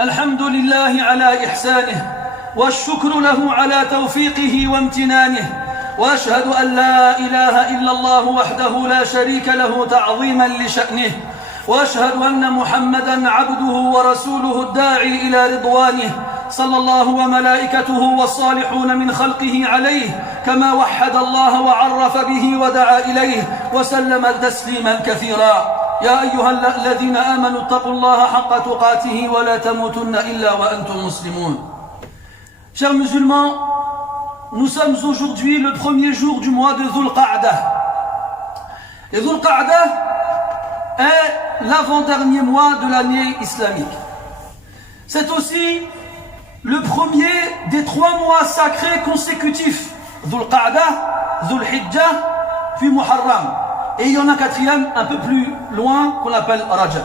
الحمد لله على إحسانه والشكر له على توفيقه وامتنانه وأشهد أن لا إله إلا الله وحده لا شريك له تعظيما لشأنه وأشهد أن محمدا عبده ورسوله الداعي إلى رضوانه صلى الله وملائكته والصالحون من خلقه عليه كما وحد الله وعرف به ودعا إليه وسلم تسليما كثيرا يا أيها الذين آمنوا اتقوا الله حق تقاته ولا تموتن إلا وأنتم مسلمون. Chers musulmans, nous sommes aujourd'hui le premier jour du mois de Dhul Qa'dah. Et Dhul Qa'dah est l'avant-dernier mois de l'année islamique. C'est aussi le premier des 3 mois sacrés consécutifs. Dhul Qa'dah, Dhul Hijjah, puis Muharram. Et il y en a un 4e un peu plus loin qu'on appelle Rajab.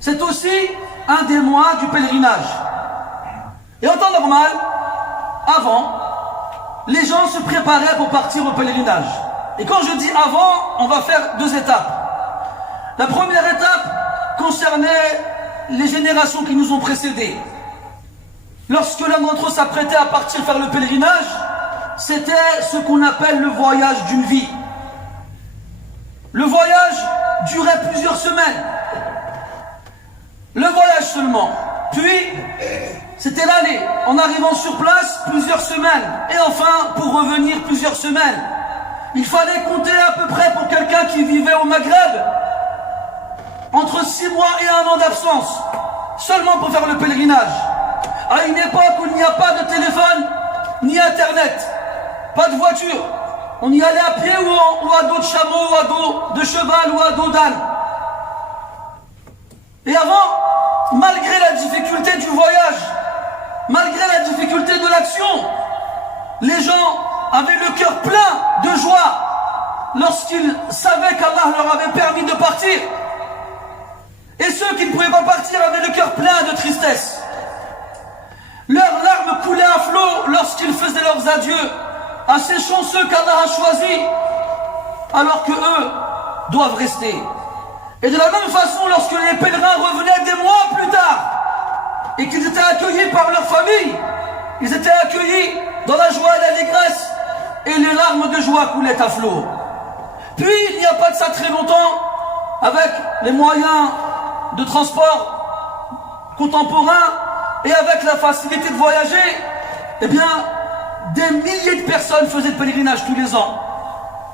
C'est aussi un des mois du pèlerinage. Et en temps normal, avant, les gens se préparaient pour partir au pèlerinage. Et quand je dis avant, on va faire 2 étapes. La première étape concernait les générations qui nous ont précédés. Lorsque l'un d'entre eux s'apprêtait à partir faire le pèlerinage, c'était ce qu'on appelle le voyage d'une vie. Le voyage durait plusieurs semaines. Le voyage seulement. Puis, c'était l'aller. En arrivant sur place, plusieurs semaines. Et enfin, pour revenir, plusieurs semaines. Il fallait compter à peu près pour quelqu'un qui vivait au Maghreb entre 6 mois et 1 an d'absence. Seulement pour faire le pèlerinage. À une époque où il n'y a pas de téléphone, ni internet, pas de voiture. On y allait à pied ou à dos de chameau, ou à dos de cheval, ou à dos d'âne. Et avant, malgré la difficulté du voyage, malgré la difficulté de l'action, les gens avaient le cœur plein de joie lorsqu'ils savaient qu'Allah leur avait permis de partir. Et ceux qui ne pouvaient pas partir avaient le cœur plein de tristesse. Leurs larmes coulaient à flot lorsqu'ils faisaient leurs adieux à ces chanceux qu'Allah a choisis, alors que eux doivent rester. Et de la même façon, lorsque les pèlerins revenaient des mois plus tard, et qu'ils étaient accueillis par leur famille, ils étaient accueillis dans la joie et l'allégresse, et les larmes de joie coulaient à flot. Puis, il n'y a pas de ça très longtemps, avec les moyens de transport contemporains, et avec la facilité de voyager, eh bien, des milliers de personnes faisaient le pèlerinage tous les ans.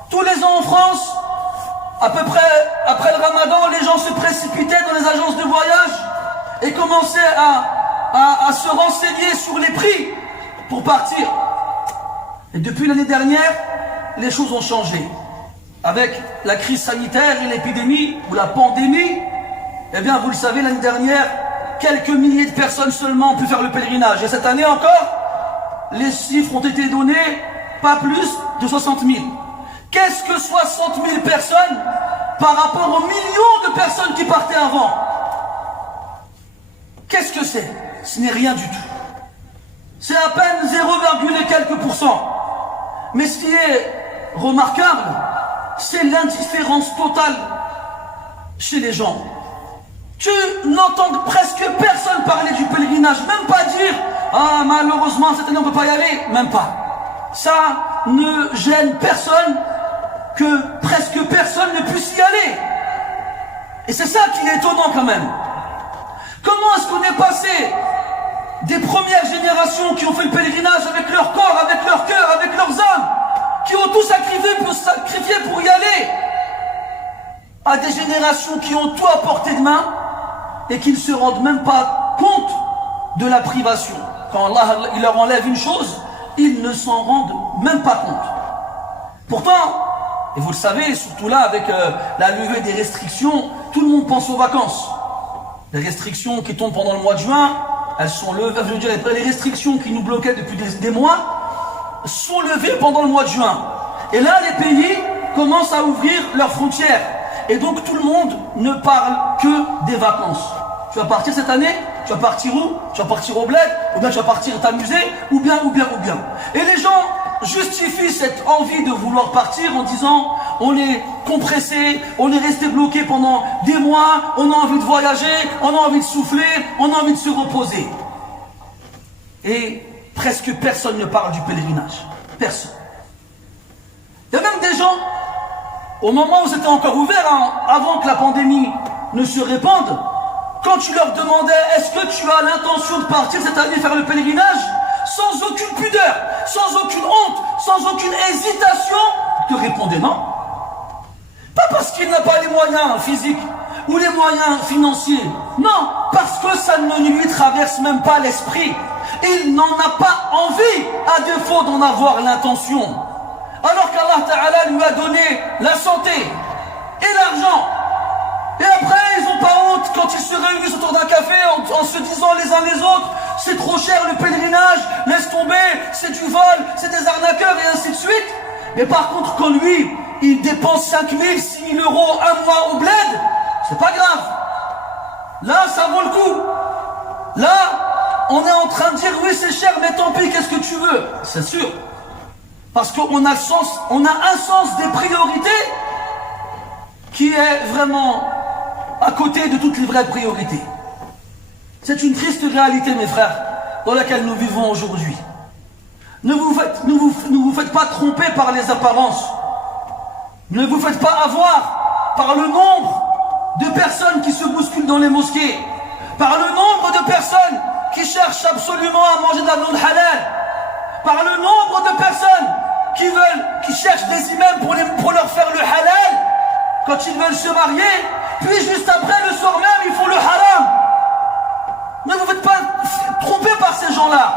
Tous les ans en France, à peu près après le Ramadan, les gens se précipitaient dans les agences de voyage et commençaient à se renseigner sur les prix pour partir. Et depuis l'année dernière, les choses ont changé. Avec la crise sanitaire et l'épidémie, ou la pandémie, eh bien, vous le savez, l'année dernière, quelques milliers de personnes seulement ont pu faire le pèlerinage. Et cette année encore, les chiffres ont été donnés, pas plus de 60 000. Qu'est-ce que 60 000 personnes par rapport aux millions de personnes qui partaient avant? Qu'est-ce que c'est? Ce n'est rien du tout. C'est à peine 0, et quelques %. Mais ce qui est remarquable, c'est l'indifférence totale chez les gens. Tu n'entends presque personne parler du pèlerinage, même pas dire « Ah, malheureusement, cette année on ne peut pas y aller », même pas. Ça ne gêne personne que presque personne ne puisse y aller. Et c'est ça qui est étonnant quand même. Comment est-ce qu'on est passé des premières générations qui ont fait le pèlerinage avec leur corps, avec leur cœur, avec leurs âmes, qui ont tout sacrifié pour y aller, à des générations qui ont tout à portée de main et qui ne se rendent même pas compte de la privation. Quand Allah il leur enlève une chose, ils ne s'en rendent même pas compte. Pourtant, et vous le savez, surtout là avec la levée des restrictions, tout le monde pense aux vacances. Les restrictions qui tombent pendant le mois de juin, elles sont levées, je veux dire, les restrictions qui nous bloquaient depuis des mois sont levées pendant le mois de juin. Et là, les pays commencent à ouvrir leurs frontières. Et donc tout le monde ne parle que des vacances. Tu vas partir cette année? Tu vas partir où? Tu vas partir au bled? Ou bien tu vas partir t'amuser? Ou bien. Et les gens justifient cette envie de vouloir partir en disant on est compressé, on est resté bloqué pendant des mois, on a envie de voyager, on a envie de souffler, on a envie de se reposer. Et presque personne ne parle du pèlerinage. Personne. Il y a même des gens, au moment où c'était encore ouvert, avant que la pandémie ne se répande, quand tu leur demandais est-ce que tu as l'intention de partir cette année faire le pèlerinage, sans aucune pudeur, sans aucune honte, sans aucune hésitation, ils te répondaient non. Pas parce qu'il n'a pas les moyens physiques ou les moyens financiers, non, parce que ça ne lui traverse même pas l'esprit. Il n'en a pas envie, à défaut d'en avoir l'intention. Alors qu'Allah Ta'ala lui a donné la santé et l'argent. Et après, ils n'ont pas honte quand ils se réunissent autour d'un café en se disant les uns les autres c'est trop cher le pèlerinage, laisse tomber, c'est du vol, c'est des arnaqueurs et ainsi de suite. Mais par contre, quand lui, il dépense 5 000, 6 000 euros un mois au bled, c'est pas grave. Là, ça vaut le coup. Là, on est en train de dire oui c'est cher, mais tant pis, qu'est-ce que tu veux? C'est sûr. Parce qu'on a un sens des priorités qui est vraiment à côté de toutes les vraies priorités. C'est une triste réalité, mes frères, dans laquelle nous vivons aujourd'hui. Ne vous faites pas tromper par les apparences. Ne vous faites pas avoir par le nombre de personnes qui se bousculent dans les mosquées, par le nombre de personnes qui cherchent absolument à manger de la viande halal, par le nombre de personnes qui cherchent des imams pour leur faire le halal quand ils veulent se marier, puis juste après, le soir même, ils font le haram. Ne vous faites pas tromper par ces gens-là.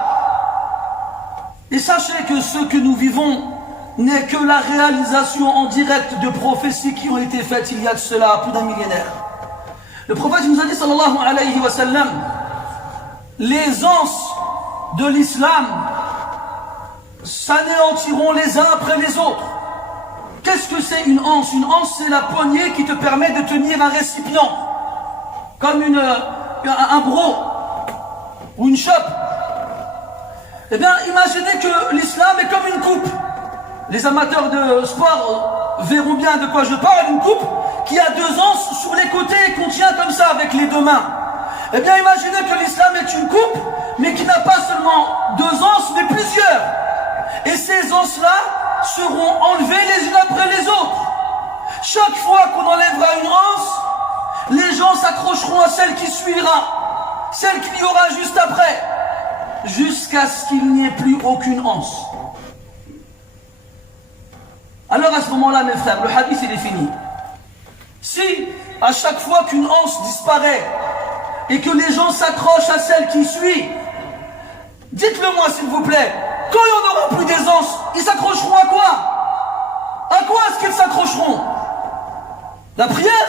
Et sachez que ce que nous vivons n'est que la réalisation en direct de prophéties qui ont été faites il y a de cela plus d'un millénaire. Le prophète nous a dit, sallallahu alayhi wa sallam, les anses de l'islam s'anéantiront les uns après les autres. Qu'est-ce que c'est une anse? Une anse, c'est la poignée qui te permet de tenir un récipient, comme un broc ou une chope. Eh bien, imaginez que l'islam est comme une coupe. Les amateurs de sport verront bien de quoi je parle. Une coupe qui a 2 anses sur les côtés et qu'on tient comme ça avec les 2 mains. Eh bien, imaginez que l'islam est une coupe, mais qui n'a pas seulement 2 anses, mais plusieurs. Et ces anses-là seront enlevées les unes après les autres. Chaque fois qu'on enlèvera une anse, les gens s'accrocheront à celle qui suivra, celle qu'il y aura juste après, jusqu'à ce qu'il n'y ait plus aucune anse. Alors à ce moment-là, mes frères, le hadith il est fini. Si à chaque fois qu'une anse disparaît et que les gens s'accrochent à celle qui suit, dites-le moi s'il vous plaît, quand il n'y en aura plus des anses, ils s'accrocheront à quoi? À quoi est-ce qu'ils s'accrocheront? La prière?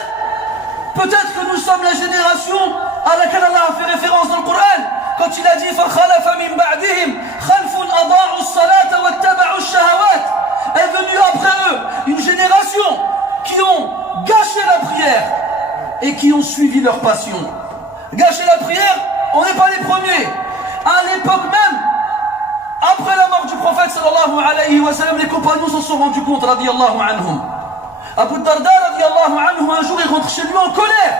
Peut-être que nous sommes la génération à laquelle Allah a fait référence dans le Coran, quand il a dit فَخَلَفَ مِن بَعْدِهِمْ خَلْفٌ أَضَاعُوا الصَّلَاةَ وَاتَّبَعُوا الشَّهَوَاتِ. Est venue après eux une génération qui ont gâché la prière et qui ont suivi leur passion. Gâcher la prière, on n'est pas les premiers. À l'époque même, après la mort du prophète sallallahu alayhi wa sallam, les compagnons s'en sont rendus compte, radiyallahu anhum. Abu Darda, radiyallahu anhu, un jour il rentre chez lui en colère.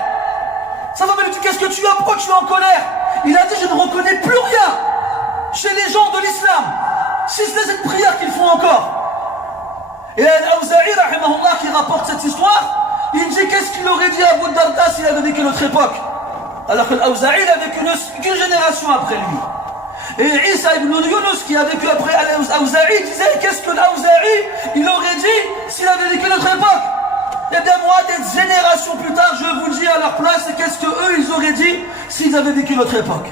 Sa femme lui dit, qu'est-ce que tu as? Pourquoi tu es en colère? Il a dit, je ne reconnais plus rien chez les gens de l'islam, si ce n'est cette prière qu'ils font encore. Et Al-Awza'i, rahimahullah, qui rapporte cette histoire, il dit, qu'est-ce qu'il aurait dit à Abu Darda s'il avait vécu notre époque? Alors que Al-Awza'i, il a vécu qu'une génération après lui. Et Isa ibn Yunus, qui a vécu après Al-Awza'i, disait, qu'est-ce que Al-Awza'i, il aurait dit s'il avait vécu notre époque? Eh bien moi, des générations plus tard, je vous le dis à leur place, et qu'est-ce qu'eux, ils auraient dit s'ils avaient vécu notre époque?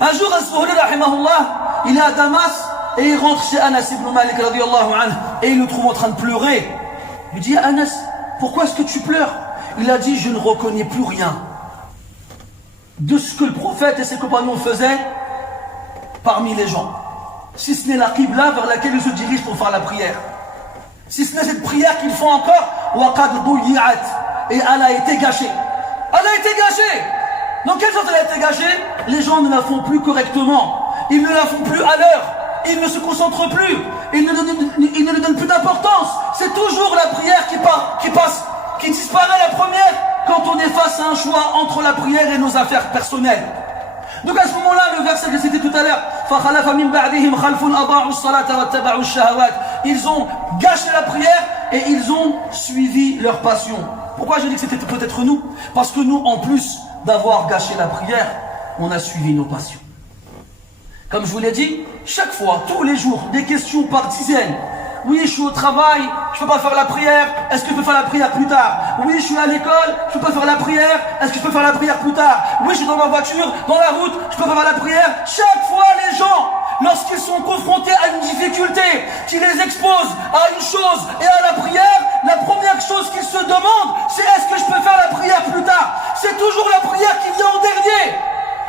Un jour, As-Suhli, rahimahullah, il est à Damas, et il rentre chez Anas ibn Malik, radiyallahu anhu, et il le trouve en train de pleurer. Il dit, Anas, pourquoi est-ce que tu pleures? Il a dit, je ne reconnais plus rien de ce que le prophète et ses compagnons faisaient parmi les gens, si ce n'est la qibla vers laquelle ils se dirigent pour faire la prière, si ce n'est cette prière qu'ils font encore, et elle a été gâchée. Elle a été gâchée. Dans quelle sorte elle a été gâchée? Les gens ne la font plus correctement, ils ne la font plus à l'heure, ils ne se concentrent plus, il ne lui donne plus d'importance. C'est toujours la prière qui disparaît la première quand on est face à un choix entre la prière et nos affaires personnelles. Donc à ce moment-là, le verset que c'était tout à l'heure, ils ont gâché la prière et ils ont suivi leur passion. Pourquoi je dis que c'était peut-être nous? Parce que nous, en plus d'avoir gâché la prière, on a suivi nos passions. Comme je vous l'ai dit, chaque fois, tous les jours, des questions par dizaines. Oui, je suis au travail, je ne peux pas faire la prière, est-ce que je peux faire la prière plus tard? Oui, je suis à l'école, je ne peux pas faire la prière, est-ce que je peux faire la prière plus tard? Oui, je suis dans ma voiture, dans la route, je peux pas faire la prière. Chaque fois, les gens, lorsqu'ils sont confrontés à une difficulté qui les expose à une chose et à la prière, la première chose qu'ils se demandent, c'est est-ce que je peux faire la prière plus tard? C'est toujours la prière qui vient en dernier.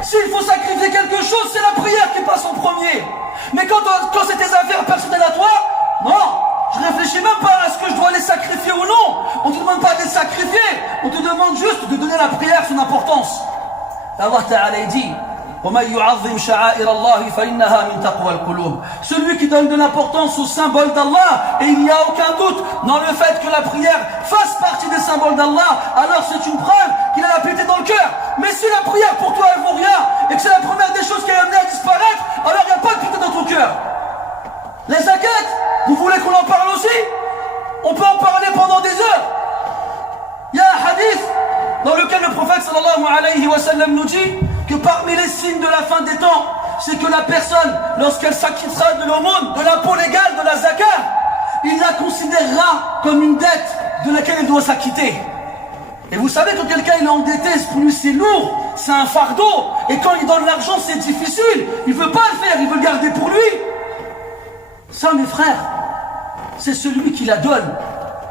S'il faut sacrifier quelque chose, c'est la prière qui passe en premier. Mais quand c'est tes affaires personnelles à toi, non, je réfléchis même pas à ce que je dois les sacrifier ou non. On ne te demande pas de les sacrifier, on te demande juste de donner la prière son importance. Allah Ta'ala dit, celui qui donne de l'importance au symbole d'Allah, et il n'y a aucun doute dans le fait que la prière fasse partie des symboles d'Allah, alors c'est une preuve qu'il a la piété dans le cœur. Mais si la prière pour toi elle vaut rien, et que c'est la première des choses qui est amenée à disparaître, alors il n'y a pas de piété dans ton cœur. Les zakat, vous voulez qu'on en parle aussi? On peut en parler pendant des heures. Il y a un hadith dans lequel le prophète sallallahu alayhi wa sallam nous dit que parmi les signes de la fin des temps, c'est que la personne, lorsqu'elle s'acquittera de l'aumône, de l'impôt légal, de la zakat, il la considérera comme une dette de laquelle elle doit s'acquitter. Et vous savez, quand quelqu'un est endetté, pour lui c'est lourd, c'est un fardeau, et quand il donne l'argent c'est difficile, il ne veut pas le faire, il veut le garder pour lui. Ça, mes frères, c'est celui qui la donne.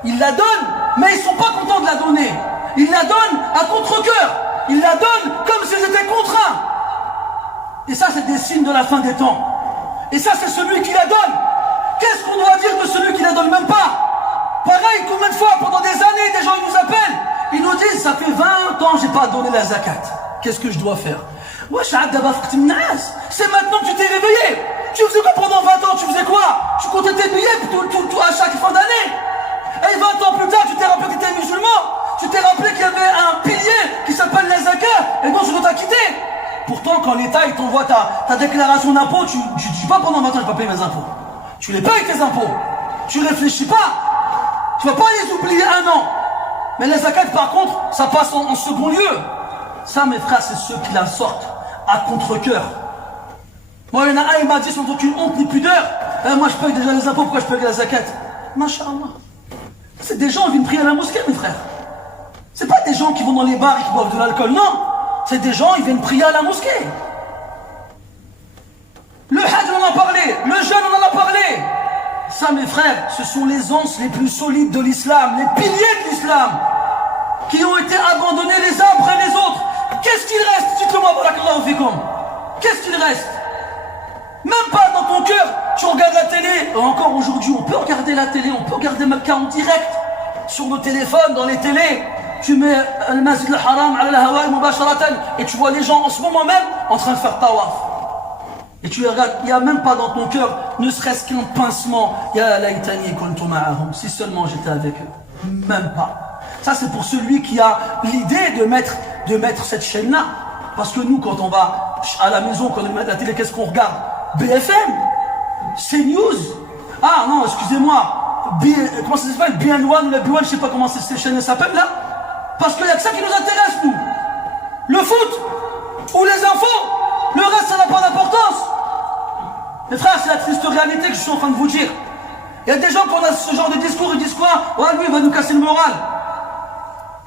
Il la donne, mais ils ne sont pas contents de la donner. Ils la donnent à contre-cœur. Ils la donnent comme s'ils étaient contraints. Et ça, c'est des signes de la fin des temps. Et ça, c'est celui qui la donne. Qu'est-ce qu'on doit dire de celui qui la donne même pas? Pareil, combien de fois, pendant des années, des gens ils nous appellent. Ils nous disent, ça fait 20 ans que je n'ai pas donné la zakat. Qu'est-ce que je dois faire? C'est maintenant que tu t'es réveillé. Tu faisais quoi pendant 20 ans? Tu faisais quoi? Tu comptais tes billets à chaque fin d'année. Et 20 ans plus tard, tu t'es rappelé que tu étais musulman. Tu t'es rappelé qu'il y avait un pilier qui s'appelle la zakat. Et donc, je dois t'acquitter. Pourtant, quand l'État il t'envoie ta déclaration d'impôt, tu ne dis pas pendant 20 ans, je n'ai pas payé mes impôts. Tu les payes tes impôts. Tu ne réfléchis pas. Tu ne vas pas les oublier un an. Mais la zakat, par contre, ça passe en second lieu. Ça, mes frères, c'est ceux qui la sortent à contre-cœur. Moi, il y en a un, il m'a dit sans aucune honte ni pudeur. Moi, je paye déjà les impôts, pourquoi je paye la zakat? Masha'Allah. C'est des gens qui viennent prier à la mosquée, mes frères. C'est pas des gens qui vont dans les bars et qui boivent de l'alcool, non. C'est des gens, ils viennent prier à la mosquée. Le hajj, on en a parlé. Le jeûne, on en a parlé. Ça, mes frères, ce sont les anses les plus solides de l'islam, les piliers de l'islam, qui ont été abandonnés les uns après les autres. Qu'est-ce qu'il reste? Dites-le-moi, barakallahu fikum. Qu'est-ce qu'il reste? Même pas dans ton cœur. Tu regardes la télé. Encore aujourd'hui, on peut regarder la télé, on peut regarder Mecca en direct. Sur nos téléphones, dans les télés. Tu mets Al-Masjid al-Haram, al-Hawaï, mubasharatan, et tu vois les gens en ce moment même en train de faire tawaf. Et tu les regardes, il n'y a même pas dans ton cœur, ne serait-ce qu'un pincement. Ya laytani kuntu ma'ahum. Si seulement j'étais avec eux. Même pas. Ça, c'est pour celui qui a l'idée de mettre cette chaîne-là. Parce que nous, quand on va à la maison, quand on met la télé, qu'est-ce qu'on regarde? BFM, CNews. Ah non, excusez-moi. Comment ça s'appelle? BN1 ou la B1, je sais pas comment cette chaîne s'appelle là. Parce qu'il n'y a que ça qui nous intéresse, nous. Le foot ou les infos. Le reste, ça n'a pas d'importance. Mes frères, c'est la triste réalité que je suis en train de vous dire. Il y a des gens qui ont ce genre de discours, ils disent quoi? Ouais, lui, il va nous casser le moral.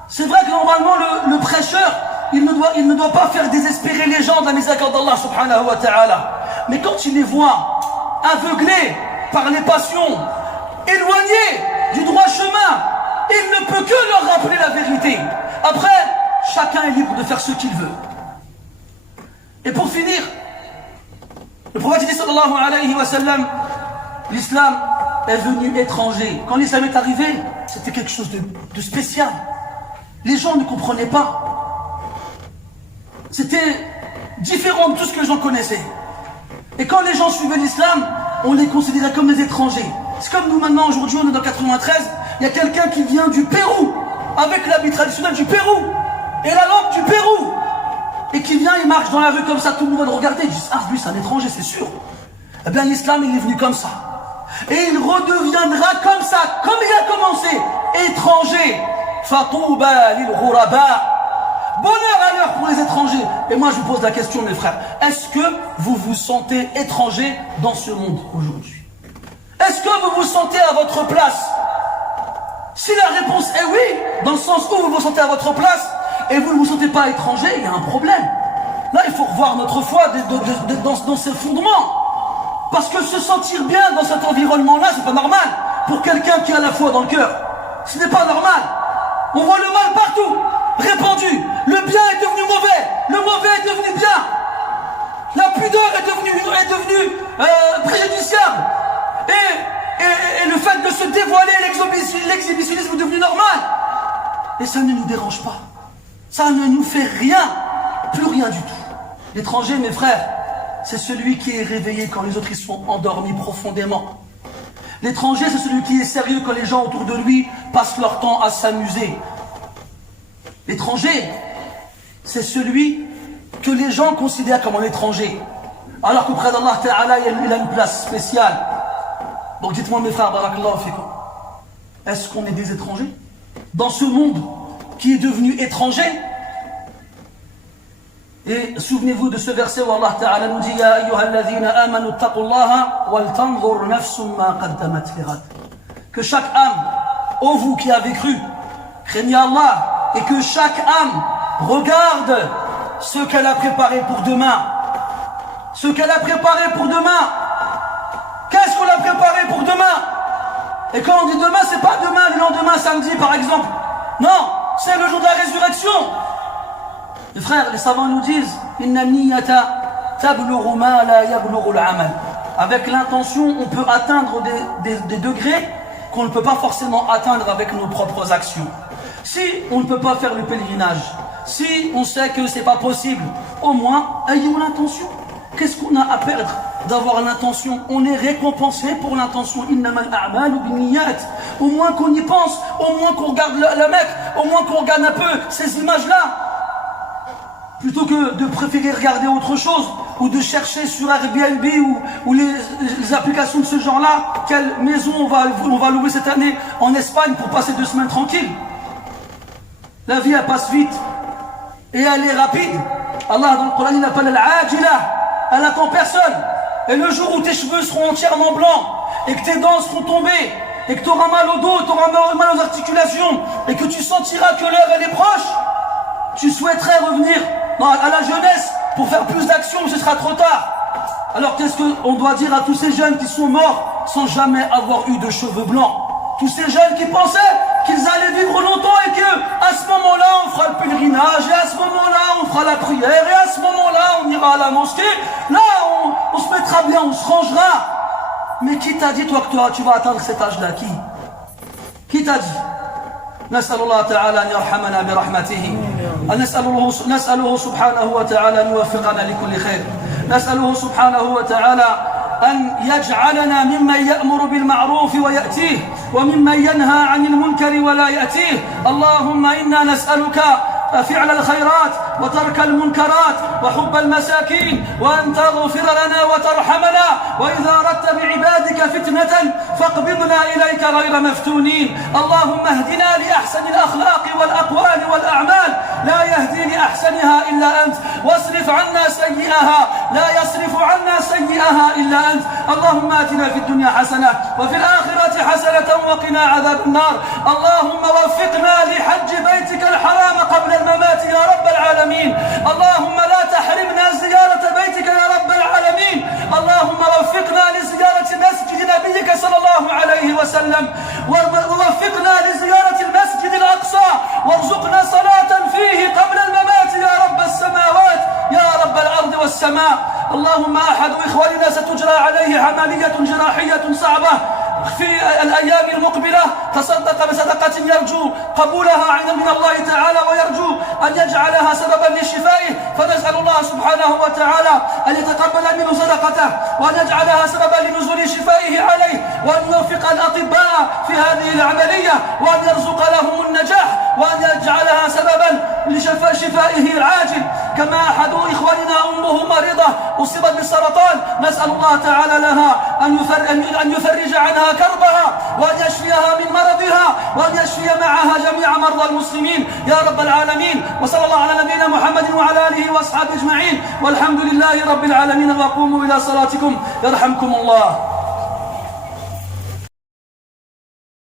C'est vrai que normalement, le prêcheur, il ne doit pas faire désespérer les gens de la miséricorde d'Allah subhanahu wa ta'ala. Mais quand il les voit aveuglés par les passions, éloignés du droit chemin, il ne peut que leur rappeler la vérité. Après, chacun est libre de faire ce qu'il veut. Et pour finir, le prophète dit sallallahu alayhi wa sallam, l'islam est venu étranger. Quand l'islam est arrivé, c'était quelque chose de spécial. Les gens ne comprenaient pas. C'était différent de tout ce que les gens connaissaient. Et quand les gens suivaient l'islam, on les considérait comme des étrangers. C'est comme nous maintenant, aujourd'hui, on est dans 93, il y a quelqu'un qui vient du Pérou, avec l'habit traditionnel du Pérou, et la langue du Pérou, et qui vient, il marche dans la rue comme ça, tout le monde va le regarder, il dit, ah, lui c'est un étranger, c'est sûr. Eh bien, l'islam, il est venu comme ça. Et il redeviendra comme ça, comme il a commencé, étranger. Fatouba lil ghuraba. Bonheur à l'heure pour les étrangers. Et moi, je vous pose la question, mes frères. Est-ce que vous vous sentez étranger dans ce monde aujourd'hui? Est-ce que vous vous sentez à votre place? Si la réponse est oui, dans le sens où vous vous sentez à votre place et vous ne vous sentez pas étranger, il y a un problème. Là, il faut revoir notre foi dans ses fondements. Parce que se sentir bien dans cet environnement-là, c'est pas normal. Pour quelqu'un qui a la foi dans le cœur, ce n'est pas normal. On voit le mal partout, répandu. Le bien est devenu mauvais, le mauvais est devenu bien. La pudeur est devenue préjudiciable. Et le fait de se dévoiler, l'exhibitionnisme est devenu normal. Et ça ne nous dérange pas. Ça ne nous fait rien, plus rien du tout. L'étranger, mes frères, c'est celui qui est réveillé quand les autres ils sont endormis profondément. L'étranger, c'est celui qui est sérieux quand les gens autour de lui passent leur temps à s'amuser. L'étranger, c'est celui que les gens considèrent comme un étranger, alors qu'auprès d'Allah Ta'ala, il a une place spéciale. Donc dites-moi, mes frères, barakallahu fikum, est-ce qu'on est des étrangers dans ce monde qui est devenu étranger? Et souvenez-vous de ce verset où Allah Ta'ala nous dit Ya ayyuhalladhina amanu taqullaha wal tanzur nafsum ma qaddamat lighad. Que chaque âme, ô vous qui avez cru, craignez Allah, et que chaque âme regarde ce qu'elle a préparé pour demain. Ce qu'elle a préparé pour demain. Qu'est-ce qu'on a préparé pour demain? Et quand on dit demain, c'est pas demain, le lendemain, samedi par exemple. Non, c'est le jour de la résurrection. Les frères, les savants nous disent avec l'intention, on peut atteindre des degrés qu'on ne peut pas forcément atteindre avec nos propres actions. Si on ne peut pas faire le pèlerinage, si on sait que c'est pas possible, au moins, ayons l'intention. Qu'est-ce qu'on a à perdre d'avoir l'intention? On est récompensé pour l'intention. Au moins qu'on y pense, au moins qu'on regarde la Mecque, au moins qu'on regarde un peu ces images-là. Plutôt que de préférer regarder autre chose, ou de chercher sur Airbnb ou les applications de ce genre-là, quelle maison on va louer cette année en Espagne pour passer 2 semaines tranquilles. La vie elle passe vite et elle est rapide. Allah dans le Coran il appelle al-ajila, elle attend personne. Et le jour où tes cheveux seront entièrement blancs et que tes dents seront tombées et que tu auras mal au dos, tu auras mal aux articulations et que tu sentiras que l'heure elle est proche, tu souhaiterais revenir à la jeunesse pour faire plus d'actions, mais ce sera trop tard. Alors qu'est-ce qu'on doit dire à tous ces jeunes qui sont morts sans jamais avoir eu de cheveux blancs? Tous ces jeunes qui pensaient qu'ils allaient vivre longtemps et que à ce moment-là on fera le pèlerinage, et à ce moment-là on fera la prière, et à ce moment-là on ira à la mosquée, là on se mettra bien, on se rangera. Mais qui t'a dit toi que tu vas atteindre cet âge-là? Qui t'a dit? نسأل الله تعالى أن يرحمنا برحمته نسأله سبحانه وتعالى أن يوفقنا لكل خير نسأله سبحانه وتعالى أن يجعلنا ممن يأمر بالمعروف ويأتيه وممن ينهى عن المنكر ولا يأتيه اللهم إنا نسألك فعل الخيرات وترك المنكرات وحب المساكين وأن تغفر لنا وترحمنا وإذا أردت بعبادك فتنة فاقبضنا إليك غير مفتونين اللهم اهدنا لأحسن الأخلاق والأقوال والأعمال لا يهدي لأحسنها إلا أنت واصرف عنا سيئها لا يصرف عنا سيئها إلا أنت اللهم آتنا في الدنيا حسنة وفي الآخرة حسنة وقنا عذاب النار اللهم وفقنا لحج بيتك الحرام قبل الممات يا رب العالمين اللهم لا تحرمنا زيارة بيتك يا رب العالمين اللهم وفقنا لزيارة مسجد نبيك صلى الله عليه وسلم ووفقنا لزيارة المسجد الأقصى وارزقنا صلاة فيه قبل الممات يا رب السماوات يا رب الأرض والسماء اللهم أحد إخواننا ستجرى عليه عملية جراحية صعبة في الأيام المقبلة تصدق بصدقة يرجو قبولها من الله تعالى ويرجو أن يجعلها سببا لشفائه فنسأل نسأل الله سبحانه وتعالى أن يتقبل منه صدقته وأن يجعلها سببا لنزول شفائه عليه، وأن يوفق الأطباء في هذه العملية، وأن يرزق لهم النجاح، وأن يجعلها سببا لشفائه العاجل. كما أحد إخواننا أمه مريضة أصيبت بالسرطان، نسأل الله تعالى لها أن يفرج عنها كربها وأن يشفيها من مرضها وأن يشفي معها جميع مرضى المسلمين يا رب العالمين. وصلى الله على نبينا محمد وعلى آله وأصحابه أجمعين، والحمد لله رب العالمين. وقوموا إلى صلاتكم يرحمكم الله.